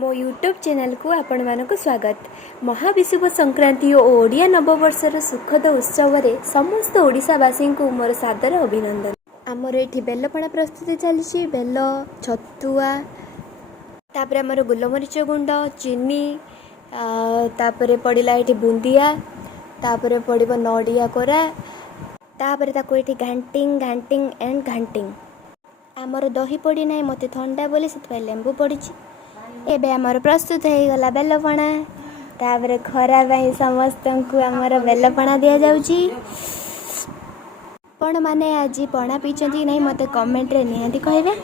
मो YouTube channel को आपण मानक स्वागत। महाविषुव संक्रांति और ओडिया नववर्षर सुखद उत्सव रे समस्त ओडिशावासी को मोर सादर अभिनंदन। आमर ये बेलपणा प्रस्तुति चली बेल छतुआ तापर आमर गोलमरीच गुंड चीनी तापर पड़ला ये बुंदिया तापर पड़ो नड़िया कोरा तापर ताको ये घांटिंग घांटिंग एंड घांटिंग आमर दही पड़ी ना मत थंडा बोली से लेंबू पड़ी एबे आमर प्रस्तुत हो गला बेलपणा तापर खरा समस्त को आमर बेलपणा दि जाउची। आपण माने आज पणा पीछे नहीं मत कमेंट रे निहाती कहबे।